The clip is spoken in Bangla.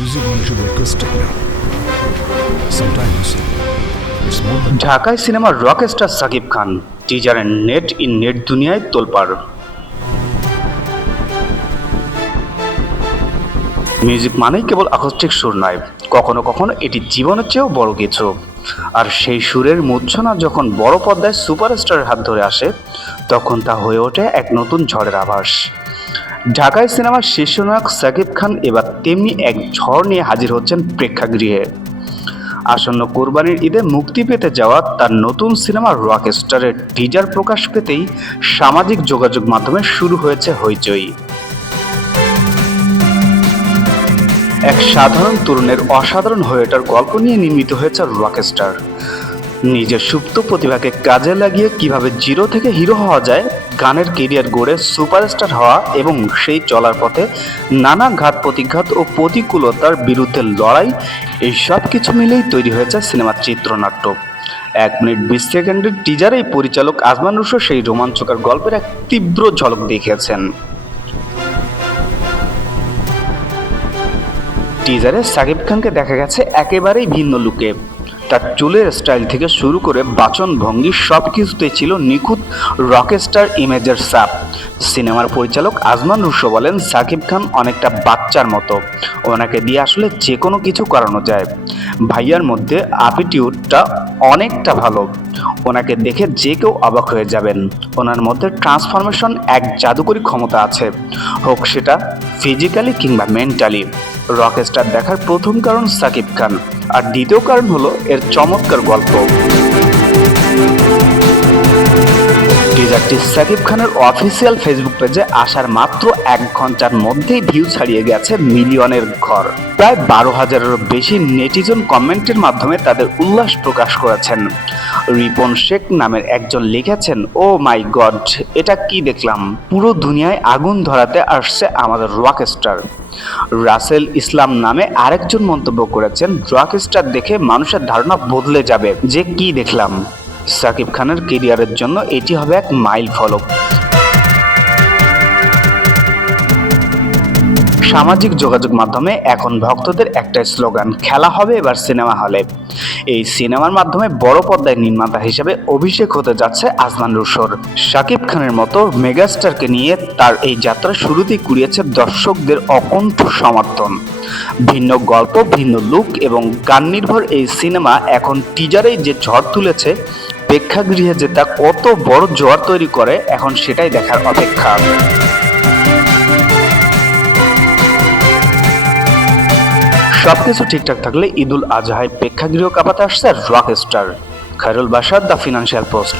Music should acoustic now. Sometimes it's more than ঢাকায় সিনেমার রকস্টার সাকিব খান টিজারে নেট দুনিয়ায় তোলপাড়। মিউজিক মানেই কেবল আকস্মিক সুর নয়, কখনো কখনো এটি জীবনের চেয়েও বড় কিছু। আর সেই সুরের মূর্ছনা যখন বড় পর্দায় সুপারস্টারের হাত ধরে আসে, তখন তা হয়ে ওঠে এক নতুন ঝড়ের আভাস। ঢাকায় সিনেমার শীর্ষনায়ক সাকিব খান এবার তেমনি এক ঝড় নিয়ে হাজির হচ্ছেন প্রেক্ষাগৃহে। আসন্ন কোরবানির ঈদে মুক্তি পেতে যাওয়া তার নতুন সিনেমা রকস্টারের টিজার প্রকাশ পেতেই সামাজিক যোগাযোগ মাধ্যমে শুরু হয়েছে হইচই। এক সাধারণ তরুণের অসাধারণ হয়ে ওঠার গল্প নিয়ে নির্মিত হয়েছে রকস্টার। নিজের সুপ্ত প্রতিভাকে কাজে লাগিয়ে কিভাবে জিরো থেকে হিরো হওয়া যায়, গানের কেরিয়ার গড়ে সুপারস্টার হওয়া এবং সেই চলার পথে নানা ঘাত প্রতিঘাত ও প্রতিকূলতার বিরুদ্ধে লড়াই, এই সব কিছু মিলেই তৈরি হয়েছে সিনেমার চিত্রনাট্য। 1 মিনিট 20 সেকেন্ডের টিজারেই পরিচালক আজমান রুশো সেই রোমাঞ্চকর গল্পের এক তীব্র ঝলক দেখিয়েছেন। টিজারে সাকিব খানকে দেখা গেছে একেবারেই ভিন্ন লুকে। তার চুলের স্টাইল থেকে শুরু করে বাচন ভঙ্গি সবকিছুতেই ছিল নিখুঁত রকস্টার ইমেজের ছাপ। সিনেমার পরিচালক আজমান রুশো বলেন, সাকিব খান অনেকটা বাচ্চার মতো, ওনাকে দিয়ে আসলে যে কোনো কিছু করানো যায়। ভাইয়ার মধ্যে অ্যাটিটিউডটা অনেকটা ভালো, ওনাকে দেখে যে কেউ অবাক হয়ে যাবেন। ওনার মধ্যে ট্রান্সফরমেশন এক জাদুকরী ক্ষমতা আছে, হোক সেটা ফিজিক্যালি কিংবা মেন্টালি। রকস্টার দেখার প্রথম কারণ সাকিব খান, আর দ্বিতীয় কারণ হলো এর চমৎকার গল্প। টিজারটি সাকিব খানের অফিসিয়াল ফেসবুক পেজে আসার মাত্র 1 ঘন্টার মধ্যেই ভিউ ছাড়িয়ে গেছে মিলিয়নের ঘর। প্রায় 12,000-এরও বেশি নেটিজন কমেন্টের মাধ্যমে তাদের উল্লাস প্রকাশ করেছেন। রিপন শেখ নামের একজন লিখেছেন, ও মাই গড, এটা কি দেখলাম, পুরো দুনিয়ায় আগুন ধরাতে আসছে আমাদের রকস্টার। রাসেল ইসলাম নামে আরেকজন মন্তব্য করেছেন, রকস্টার দেখে মানুষের ধারণা বদলে যাবে যে কি দেখলাম। সাকিব খানের কেরিয়ারের জন্য এটি হবে এক মাইল ফলক। সামাজিক যোগাযোগ মাধ্যমে এখন ভক্তদের একটাই স্লোগান, খেলা হবে এবার সিনেমা হলে। এই সিনেমার মাধ্যমে বড় পর্দায় নির্মাতা হিসেবে অভিষেক হতে যাচ্ছে আজমান রুশোর। সাকিব খানের মতো মেগাস্টারকে নিয়ে তার এই যাত্রা শুরুতেই কুড়িয়েছে দর্শকদের অকণ্ঠ সমর্থন। ভিন্ন গল্প, ভিন্ন লুক এবং গান নির্ভর এই সিনেমা এখন টিজারেই যে ঝড় তুলেছে, প্রেক্ষাগৃহে যে তা কত বড় জোয়ার তৈরি করে, এখন সেটাই দেখার অপেক্ষা। সবকিছু ঠিকঠাক থাকলে ঈদুল আজহায় প্রেক্ষাগৃহ কাঁপাতে আসছে Rockstar. Khairul Bashar, the financial post.